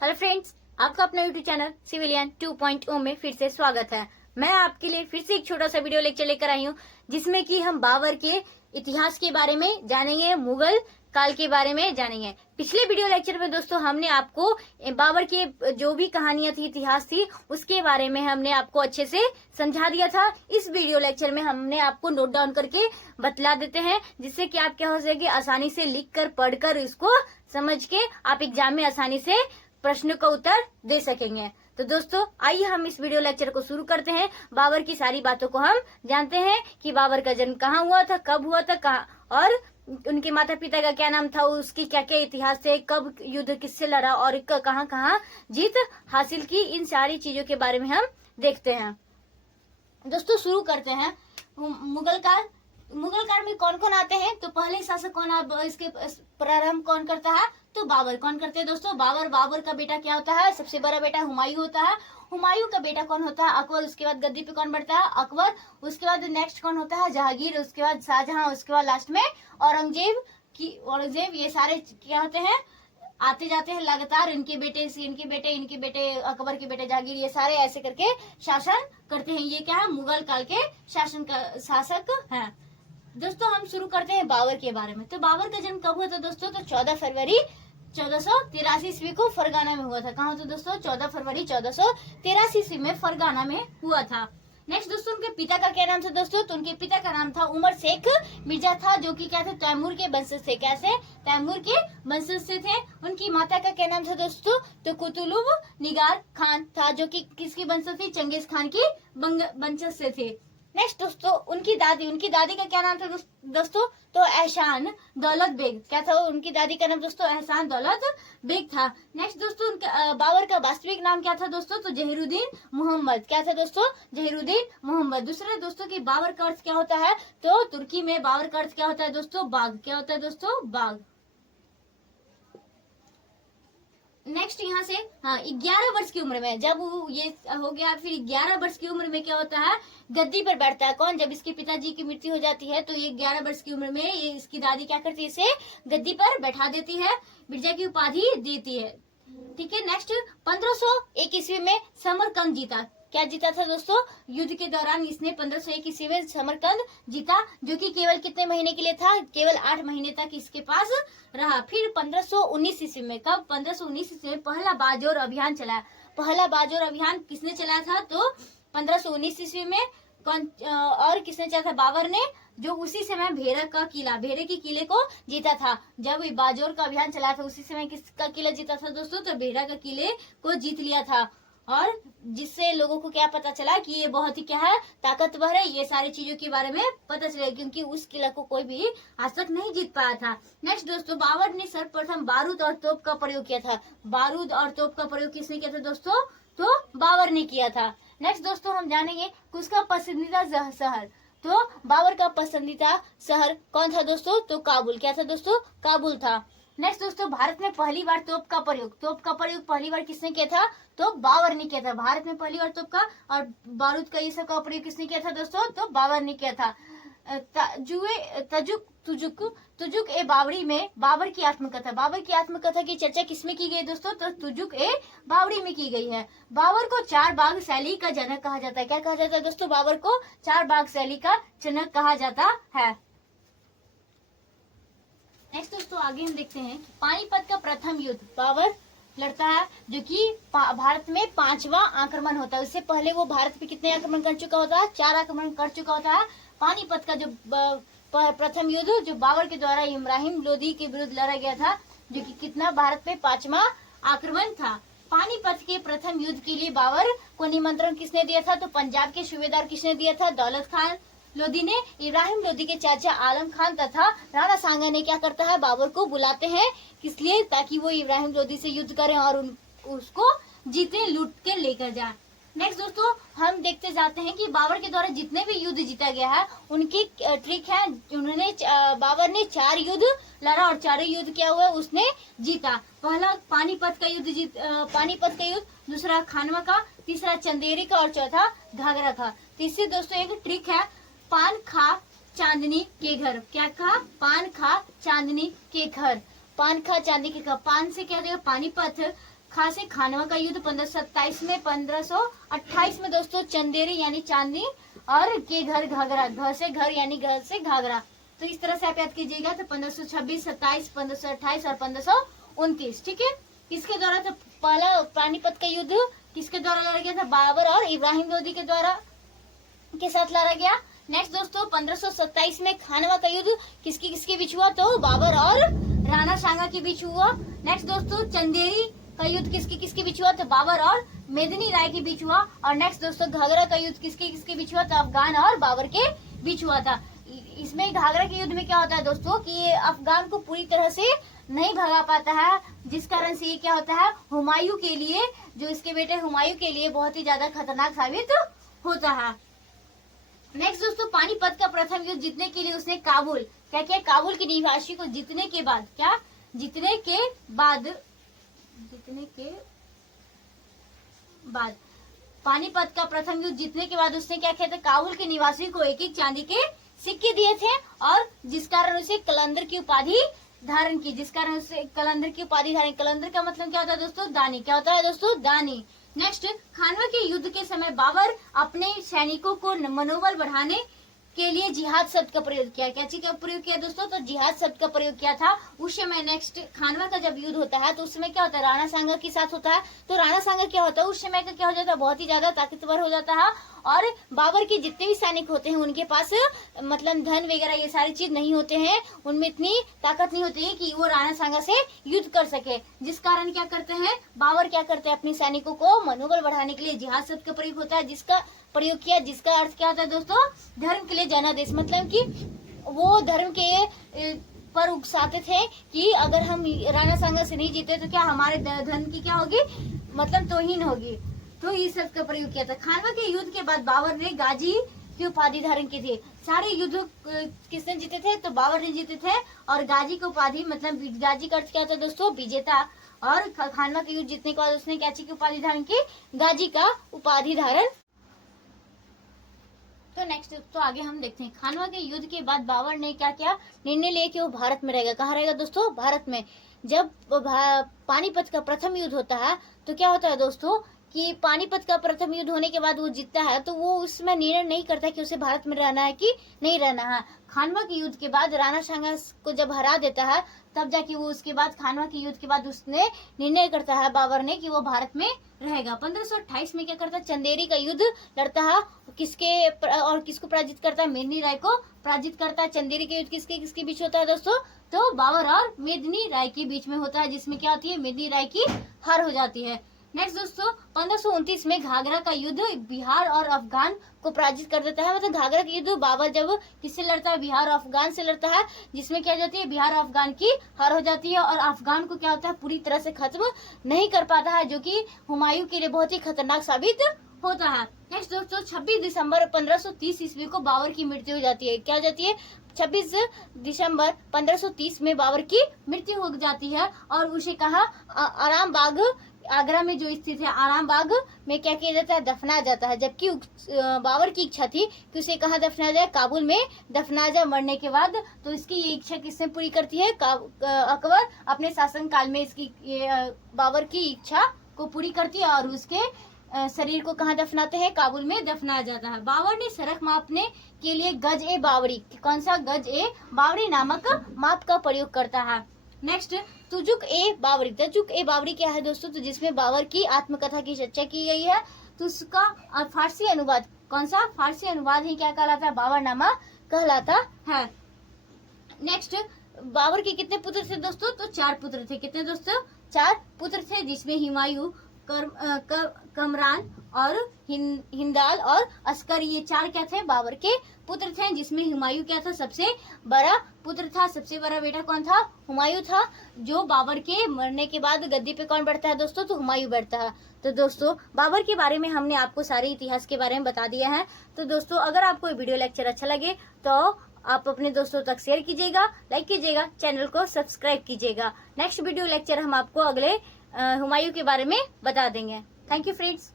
Hello friends, आपका अपना YouTube channel civilian 2.0 में फिर से स्वागत है। मैं आपके लिए फिर से एक छोटा सा वीडियो लेक्चर लेकर आई हूँ, जिसमें कि हम बाबर के इतिहास के बारे में जानेंगे, मुगल काल के बारे में जानेंगे। पिछले वीडियो लेक्चर में दोस्तों हमने आपको बाबर के जो भी कहानियां थी, इतिहास थी, उसके बारे में हमने आपको अच्छे से समझा दिया था। इस वीडियो लेक्चर में हमने आपको नोट डाउन करके बतला देते हैं, जिससे कि आप क्या हो जाएगी, आसानी से लिख कर पढ़कर इसको समझ के आप एग्जाम में आसानी से प्रश्न का उत्तर दे सकेंगे। तो दोस्तों आइए हम इस वीडियो लेक्चर को शुरू करते हैं। बाबर की सारी बातों को हम जानते हैं कि बाबर का जन्म कहाँ हुआ था, कब हुआ था, कहाँ, और उनके माता पिता का क्या नाम था, उसकी क्या क्या इतिहास थे, कब युद्ध किससे लड़ा और कहाँ कहाँ जीत हासिल की, इन सारी चीजों के बारे में हम देखते हैं। दोस्तों शुरू करते हैं। मुगल काल में कौन कौन आते हैं? तो पहले शासक कौन, इसके प्रारंभ कौन करता है? तो बाबर। कौन करते हैं दोस्तों? बाबर का बेटा क्या होता है? सबसे बड़ा बेटा हुमायूं होता है। हुमायूं का बेटा कौन होता है? अकबर। उसके बाद गद्दी पे कौन बैठता है? अकबर। उसके बाद नेक्स्ट कौन होता है? जहांगीर। उसके बाद शाहजहां। उसके बाद लास्ट में औरंगजेब। ये सारे क्या होते हैं? आते जाते हैं लगातार। इनके बेटे अकबर के बेटे जहांगीर, ये सारे ऐसे करके शासन करते हैं। ये क्या है? मुगल काल के शासक हैं। दोस्तों हम शुरू करते हैं बाबर के बारे में। तो बाबर का जन्म कब हुआ था दोस्तों? तो 14 फरवरी 1483 ईस्वी को फरगाना में हुआ था। कहाँ था दोस्तों? 14 फरवरी 1483 ईस्वी में फरगाना में हुआ था। नेक्स्ट दोस्तों उनके पिता का क्या नाम था दोस्तों? तो उनके पिता का नाम था उमर शेख मिर्जा था, जो कि क्या थे? तैमूर के वंशज थे। कैसे? तैमूर के वंशज से थे। उनकी माता का क्या नाम था दोस्तों? तो कुतुलुब निगार खान था, जो कि किसकी वंशज थी? चंगेज खान की वंशज से थे। नेक्स्ट दोस्तों उनकी दादी का क्या नाम था दोस्तों? तो एहसान दौलत बेग। क्या था उनकी दादी का नाम दोस्तों? एहसान दौलत बेग था। नेक्स्ट दोस्तों उनका बाबर का वास्तविक नाम क्या था दोस्तों? तो जहीरुद्दीन मोहम्मद। क्या था दोस्तों? जहीरुद्दीन मोहम्मद। दूसरे दोस्तों की बाबर का अर्थ क्या होता है? तो तुर्की में बाबर का अर्थ क्या होता है दोस्तों? बाग। क्या होता है दोस्तों? बाग। नेक्स्ट यहाँ से 11 वर्ष की उम्र में, जब वो ये हो गया, फिर 11 वर्ष की उम्र में क्या होता है? गद्दी पर बैठता है। कौन? जब इसके पिताजी की मृत्यु हो जाती है, तो ये 11 वर्ष की उम्र में ये इसकी दादी क्या करती है? इसे गद्दी पर बैठा देती है, मिर्जा की उपाधि देती है। ठीक है। नेक्स्ट 1501 ईस्वी में समरकंद जीता। क्या जीता था दोस्तों? युद्ध के दौरान इसने 1501 ईस्वी में समरकंद जीता, जो कि केवल कितने महीने के लिए था? केवल 8 महीने तक इसके पास रहा। फिर 1519 ईस्वी में, कब? 1519 ईस्वी में पहला बाजोर अभियान चलाया। पहला बाजोर अभियान किसने चलाया था? तो 1519 ईस्वी में कौन और किसने चलाया था? बाबर ने, जो उसी समय भेरे के किले को जीता था। जब बाजोर का अभियान चला था, उसी समय किसका किला जीता था दोस्तों? तो भेरा का किले को जीत लिया था, और जिससे लोगों को क्या पता चला कि ये बहुत ही क्या है? ताकतवर है। ये सारी चीजों के बारे में पता चला, क्योंकि उस किला को कोई भी आज तक नहीं जीत पाया था। नेक्स्ट दोस्तों बाबर ने सर्वप्रथम बारूद और तोप का प्रयोग किया था। बारूद और तोप का प्रयोग किसने किया था दोस्तों? तो बाबर ने किया था। नेक्स्ट दोस्तों हम जानेंगे उसका पसंदीदा शहर। तो बाबर का पसंदीदा शहर कौन था दोस्तों? तो काबुल। क्या था दोस्तों? काबुल था। नेक्स्ट दोस्तों भारत में पहली बार तोप का प्रयोग पहली बार किसने किया था? तो बाबर ने किया था। भारत में पहली बार तोप का और बारूद का ये सब का प्रयोग किसने किया था दोस्तों? तो बाबर ने किया था। तुजुक ए बावड़ी में बाबर की आत्मकथा की चर्चा किसमें की गई दोस्तों? तो तुजुक ए बावड़ी में की गई है। बाबर को 4 बाग शैली का जनक कहा जाता है। क्या कहा जाता है दोस्तों? बाबर को 4 बाग शैली का जनक कहा जाता है। नेक्स्ट दोस्तों आगे हम देखते हैं कि पानीपत का प्रथम युद्ध बाबर लड़ता है, जो कि भारत में 5वां आक्रमण होता है। उससे पहले वो भारत पे कितने आक्रमण कर चुका होता है? 4 आक्रमण कर चुका होता है। पानीपत का जो प्रथम युद्ध जो बाबर के द्वारा इब्राहिम लोदी के विरुद्ध लड़ा गया था, जो कि कितना भारत पे 5वां आक्रमण था। पानीपत के प्रथम युद्ध के लिए बाबर को निमंत्रण किसने दिया था? तो पंजाब के सूबेदार किसने दिया था? दौलत खान लोदी ने। इब्राहिम लोदी के चाचा आलम खान तथा राणा सांगा ने क्या करता है? बाबर को बुलाते हैं। किस लिए? ताकि वो इब्राहिम लोदी से युद्ध करें और उसको जीते, लूट के लेकर जाए। नेक्स्ट दोस्तों हम देखते जाते हैं कि बाबर के द्वारा जितने भी युद्ध जीता गया है, उनकी ट्रिक है। बाबर ने 4 युद्ध लड़ा और 4 युद्ध क्या हुआ? उसने जीता। पहला पानीपत का युद्ध, दूसरा खानवा का, तीसरा चंदेरी का और चौथा घाघरा का। तीसरी दोस्तों एक ट्रिक है, पान खा चांदनी के घर। क्या कहा? पान खा चांदनी के घर। पान खा चांदनी के घर। पान से क्या हो जाएगा? पानीपत, खास है खानवा का युद्ध 1527 में। 1528 में दोस्तों चंदेरी यानी चांदनी और के घर घाघरा, घर से घर यानी घर से घाघरा। तो इस तरह से आप याद कीजिएगा। तो 1526, 27, 1528 और 1529, ठीक है। किसके द्वारा? तो पहला पानीपत का युद्ध किसके द्वारा लड़ा गया था? बाबर और इब्राहिम लोदी के द्वारा के साथ लड़ा गया। नेक्स्ट दोस्तों 1527 में खानवा का युद्ध किसके बीच हुआ? तो बाबर और राणा सांगा के बीच हुआ। नेक्स्ट दोस्तों चंदेरी का युद्ध किसके बीच हुआ? तो बाबर और मेदिनी राय के बीच हुआ। और नेक्स्ट दोस्तों घाघरा का युद्ध किसके बीच हुआ? तो अफगान और बाबर के बीच हुआ था। इसमें घाघरा के युद्ध में क्या होता है दोस्तों कि ये अफगान को पूरी तरह से नहीं भगा पाता है, जिस कारण से ये क्या होता है, हुमायूं के लिए, जो इसके बेटे हुमायूं के लिए बहुत ही ज्यादा खतरनाक साबित होता है। नेक्स्ट दोस्तों पानीपत का प्रथम युद्ध जीतने के लिए उसने काबुल क्या किया? काबुल के निवासी को जीतने के बाद क्या? जीतने के बाद पानीपत का प्रथम युद्ध जीतने के बाद उसने क्या किया था? काबुल के निवासी को एक एक चांदी के सिक्के दिए थे और जिस कारण उसे कलंदर की उपाधि धारण की। कलंदर का मतलब क्या होता है दोस्तों? दानी। क्या होता है दोस्तों? दानी। नेक्स्ट खानवा के युद्ध के समय बाबर अपने सैनिकों को मनोबल बढ़ाने के लिए जिहाद शब्द का प्रयोग किया। क्या चीज का प्रयोग किया दोस्तों? तो जिहाद शब्द का प्रयोग किया था उस समय। नेक्स्ट खानवा का जब युद्ध होता है तो उस समय क्या होता है? राणा सांगा के साथ होता है। तो राणा सांगा क्या होता है उस समय का? क्या हो जाता है? बहुत ही ज्यादा ताकतवर हो जाता है और बाबर के जितने भी सैनिक होते हैं उनके पास मतलब धन वगैरह ये सारी चीज नहीं होते हैं, उनमें इतनी ताकत नहीं होती है कि वो राणा सांगा से युद्ध कर सके। जिस कारण क्या करते हैं बाबर? क्या करते हैं अपने सैनिकों को मनोबल बढ़ाने के लिए जिहाद शब्द का प्रयोग होता है, जिसका प्रयोग किया, जिसका अर्थ क्या होता है दोस्तों? धर्म के लिए जनादेश। मतलब कि वो धर्म के पर उकसाते थे कि अगर हम राणा सांगा से नहीं जीते तो क्या हमारे धर्म की क्या होगी, मतलब तौहीन होगी। तो इस शब्द का प्रयोग किया था। खानवा के युद्ध के बाद बाबर ने गाजी की उपाधि धारण की थी। सारे युद्ध किसने जीते थे? तो बाबर ने जीते थे। और गाजी की उपाधि मतलब गाजी का अर्थ क्या होता है दोस्तों? विजेता। और खानवा के युद्ध जीतने के बाद उसने क्या चीज की उपाधि धारण की? गाजी का उपाधि धारण। तो नेक्स्ट तो आगे हम देखते हैं। खानवा के युद्ध के बाद बाबर ने क्या किया? निर्णय लिया कि वो भारत में रहेगा। कहाँ रहेगा दोस्तों? भारत में। जब पानीपत का प्रथम युद्ध होता है तो क्या होता है दोस्तों कि पानीपत का प्रथम युद्ध होने के बाद वो जीतता है तो वो उसमें निर्णय नहीं करता कि उसे भारत में रहना है कि नहीं रहना है। खानवा के युद्ध के बाद राणा सांगा को जब हरा देता है तब जाके वो उसके बाद खानवा के युद्ध के बाद उसने निर्णय करता है बाबर ने कि वो भारत में रहेगा। 1528 में क्या करता है? चंदेरी का युद्ध लड़ता है। किसको पराजित करता है? मेदिनी राय को पराजित करता है। चंदेरी का युद्ध किसके बीच होता है दोस्तों? तो बाबर और मेदिनी राय के बीच में होता है, जिसमें क्या होती है? मेदिनी राय की हार हो जाती है। नेक्स्ट दोस्तों 1529 में घाघरा का युद्ध बिहार और अफगान को पराजित कर देता है। मतलब घाघरा का युद्ध बाबर जब किससे लड़ता है? बिहार और अफगान से लड़ता है, जिसमें क्या जाती है? बिहार और अफगान की हार हो जाती है और अफगान को क्या होता है? पूरी तरह से खत्म नहीं कर पाता है, जो कि हुमायूं के लिए बहुत ही खतरनाक साबित होता है। नेक्स्ट दोस्तों 26 दिसंबर 1530 ईस्वी को बाबर की मृत्यु हो जाती है। क्या हो जाती है? 26 दिसंबर 1530 में बाबर की मृत्यु हो जाती है और उसे कहा आराम बाग, आगरा में जो स्थित है आराम बाग में क्या किया जाता है? दफनाया जाता है। जबकि बाबर की इच्छा थी कि उसे कहाँ दफनाया जाए? काबुल में दफनाया जाए मरने के बाद। तो इसकी ये इच्छा किसने पूरी करती है? अकबर अपने शासन काल में इसकी बाबर की इच्छा को पूरी करती है और उसके शरीर को कहाँ दफनाते हैं? काबुल में दफनाया जाता है। बाबर ने सड़क मापने के लिए गज ए बावरी, कौन सा? गज ए बावरी नामक माप का प्रयोग करता है। नेक्स्ट तुजुक ए बावरी। तुजुक ए बावरी क्या है दोस्तों? तो जिसमें बाबर की आत्मकथा की चर्चा की गई है। तो उसका फारसी अनुवाद कौन सा? फारसी अनुवाद ही क्या कहलाता है? बाबरनामा कहलाता है। नेक्स्ट बाबर के कितने पुत्र थे दोस्तों? तो 4 पुत्र थे। कितने दोस्तों? 4 पुत्र थे, जिसमें हुमायूं, कमरान और हिंदाल और अस्कर, ये 4 क्या थे? बाबर के पुत्र थे, जिसमें हुमायूं क्या था? सबसे बड़ा पुत्र था। सबसे बड़ा बेटा कौन था? हुमायूं था। जो बाबर के मरने के बाद गद्दी पे कौन बैठता है दोस्तों? तो हुमायूं बैठता है। तो दोस्तों बाबर के बारे में हमने आपको सारे इतिहास के बारे में बता दिया है। तो दोस्तों अगर आपको वीडियो लेक्चर अच्छा लगे तो आप अपने दोस्तों तक शेयर कीजिएगा, लाइक कीजिएगा, चैनल को सब्सक्राइब कीजिएगा। नेक्स्ट वीडियो लेक्चर हम आपको अगले हुमायूं के बारे में बता देंगे। Thank you friends.